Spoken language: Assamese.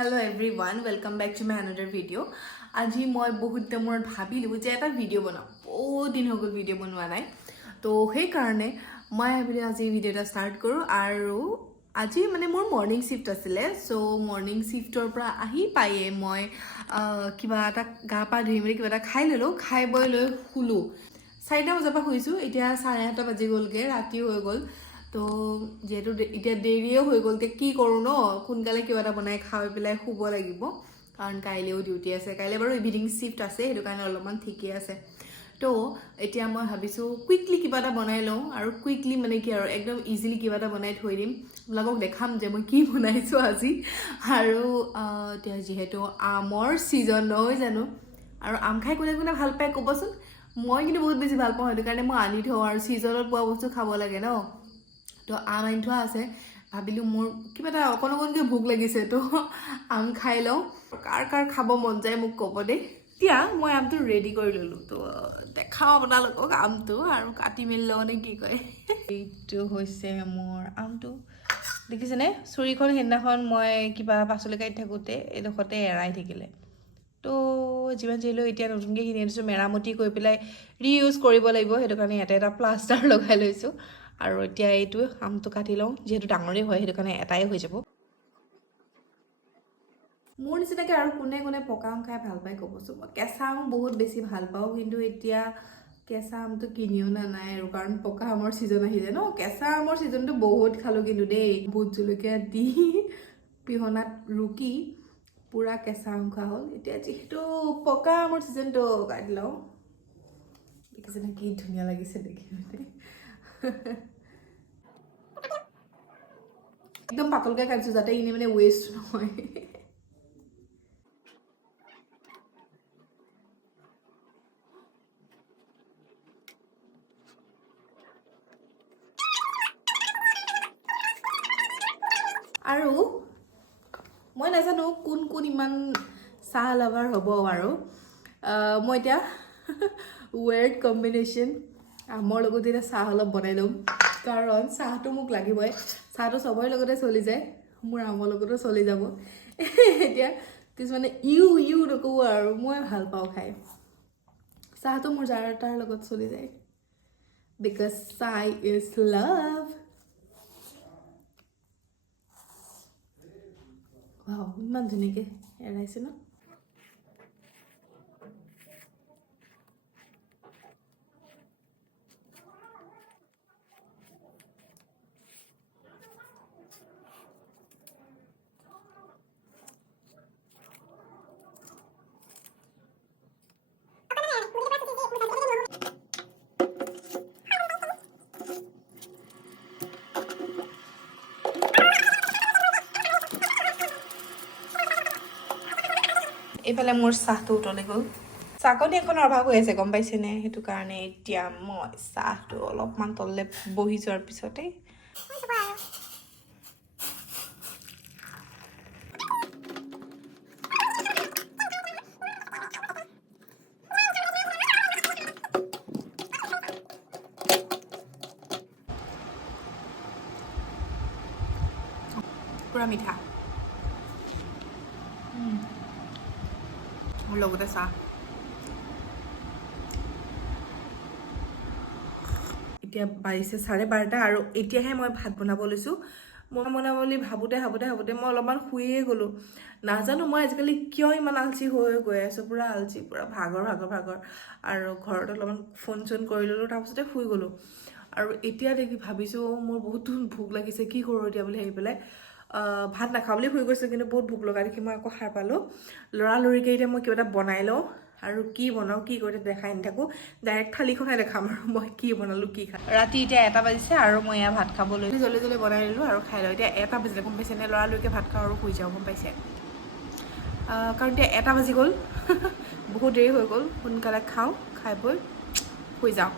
Hello everyone, welcome back to my another video. আজি মই বহুত দিনৰ ভাবিলো যে এটা ভিডিও বনাম। বহুত দিন হৈ গ'ল ভিডিও বনোৱা নাই। তো সেই কাৰণে মই ভাবিলো আজি ভিডিওটা ষ্টাৰ্ট কৰো আৰু আজি মানে মোৰ মৰ্নিং শিফট আছিলে। সো মৰ্নিং শিফটৰ পৰা আহি পায়ে মই কিবা এটা গা পা ধুই মেলি কিবা এটা খাই ললো, খাই বৈ লৈ শুলো। 4টা বজাৰ পৰা শুইছো, এতিয়া 8:30 বাজি গ'লগে, ৰাতি হৈ গ'ল। তো যেহেতু এতিয়া দেৰিয়ে হৈ গ'ল, কি কৰোঁ ন, সোনকালে কিবা এটা বনাই খাই পেলাই শুব লাগিব, কাৰণ কাইলেও ডিউটি আছে। কাইলৈ বাৰু ইভিনিং শিফট আছে, সেইটো কাৰণে অলপমান ঠিকেই আছে। তো এতিয়া মই ভাবিছোঁ কুইকলি কিবা এটা বনাই লওঁ, আৰু কুইকলি মানে কি আৰু একদম ইজিলি কিবা এটা বনাই থৈ দিম, আপোনালোকক দেখাম যে মই কি বনাইছোঁ আজি। আৰু এতিয়া যিহেতু আমৰ ছিজন নহয় জানো, আৰু আম খাই কোনে কোনে ভাল পায় ক'বচোন। মই কিন্তু বহুত বেছি ভাল পাওঁ, সেইটো কাৰণে মই আনি থওঁ, আৰু ছিজনত পোৱা বস্তু খাব লাগে ন। তো আম আনি থোৱা আছে, ভাবিলোঁ মোৰ কিবা এটা অকণকৈ ভোক লাগিছে, তো আম খাই লওঁ। কাৰ কাৰ খাব মন যায় মোক ক'ব দেই। এতিয়া মই আমটো ৰেডি কৰি ল'লোঁ, তো দেখাওঁ আপোনালোকক আমটো, আৰু কাটি মেলি লওঁ নে কি কয়। এইটো হৈছে মোৰ আমটো, দেখিছেনে? চুৰিখন সেইদিনাখন মই কিবা পাচলি কাটি থাকোঁতে এইডোখৰতে এৰাই থাকিলে। তো যিমান যিলেও এতিয়া নতুনকৈ কিনি আনিছোঁ, মেৰামতি কৰি পেলাই ৰিইউজ কৰিব লাগিব, সেইটো কাৰণে ইয়াতে এটা প্লাষ্টাৰ লগাই লৈছোঁ। আৰু এতিয়া এইটো আমটো কাটি লওঁ, যিহেতু ডাঙৰেই হয় সেইটো কাৰণে এটাই হৈ যাব। মোৰ নিচিনাকৈ আৰু কোনে কোনে পকা আম খাই ভাল পায় ক'বচোন। মই কেঁচা আম বহুত বেছি ভাল পাওঁ, কিন্তু এতিয়া কেঁচা আমটো কিনিও নাই আৰু, কাৰণ পকা আমৰ ছিজন আহিলে ন। কেঁচা আমৰ ছিজনটো বহুত খালোঁ কিন্তু দেই, ভোট জলকীয়া দি পিহনাত ৰুকি পূৰা কেঁচা আম খোৱা হ'ল। এতিয়া যিহেতু পকা আমৰ ছিজনটো কাটি লওঁ। দেখিছেনে কি ধুনীয়া লাগিছে দেখি মানে। একদম পাতলকৈ কাটিছোঁ যাতে এনেই মানে ৱেষ্ট নহয়। আৰু মই নাজানো কোন কোন ইমান চাহ লাভাৰ হ'ব, আৰু মই এতিয়া ৱেৰ্ড কম্বিনেশ্যন আমৰ লগত এতিয়া চাহ অলপ বনাই ল'ম, কাৰণ চাহটো মোক লাগিবই। চাহটো চবৰে লগতে চলি যায়, মোৰ আমৰ লগতো চলি যাব। এতিয়া কিছুমানে ইউ নক'ব, আৰু মই ভাল পাওঁ খাই চাহটো, মোৰ যাৰ তাৰ লগত চলি যায়, বিকজ চাহ ইজ লাভ। ইমান ধুনীয়াকৈ এৰাইছে ন। এইফালে মোৰ চাহটো উতলি গ'ল। চাকনি এখনৰ অভাৱ হৈ আছে, গম পাইছেনে? সেইটো কাৰণে এতিয়া মই চাহটো অলপমান তললৈ বহি যোৱাৰ পিছতে পুৰা মিঠা, মোৰ লগতে চাহ। এতিয়া বাজিছে 12:30, আৰু এতিয়াহে মই ভাত বনাব লৈছোঁ। মই বনাব বুলি ভাবোঁতে মই অলপমান শুইয়ে গ'লোঁ। নাজানো মই আজিকালি কিয় ইমান আলচি হৈ গৈ আছোঁ, পূৰা আলচি, পূৰা ভাগৰ। আৰু ঘৰত অলপমান ফোন চোন কৰি ল'লোঁ, তাৰপিছতে শুই গ'লোঁ। আৰু এতিয়া ভাবিছোঁ মোৰ বহুত ভোক লাগিছে, কি কৰোঁ এতিয়া বুলি ভাবি পেলাই ভাত নাখাওঁ বুলি শুই গৈছোঁ, কিন্তু বহুত ভোক লগা দেখি মই আকৌ সাৰ পালোঁ। লৰালৰিকৈ এতিয়া মই কিবা এটা বনাই লওঁ, আৰু কি বনাওঁ কি কৰি দেখাই নাথাকোঁ, ডাইৰেক্ট থালিখনহে দেখাম আৰু মই কি বনালোঁ কি খাম। ৰাতি এতিয়া 1টা বাজিছে, আৰু মই এয়া ভাত খাবলৈ জলদি বনাই ল'লোঁ আৰু খাই লওঁ। এতিয়া 1টা বাজিলে, গম পাইছেনে? লৰালৰিকৈ ভাত খাওঁ আৰু শুই যাওঁ, গম পাইছে? কাৰণ এতিয়া 1টা বাজি গ'ল, বহুত দেৰি হৈ গ'ল। সোনকালে খাওঁ, খাই বৈ শুই যাওঁ।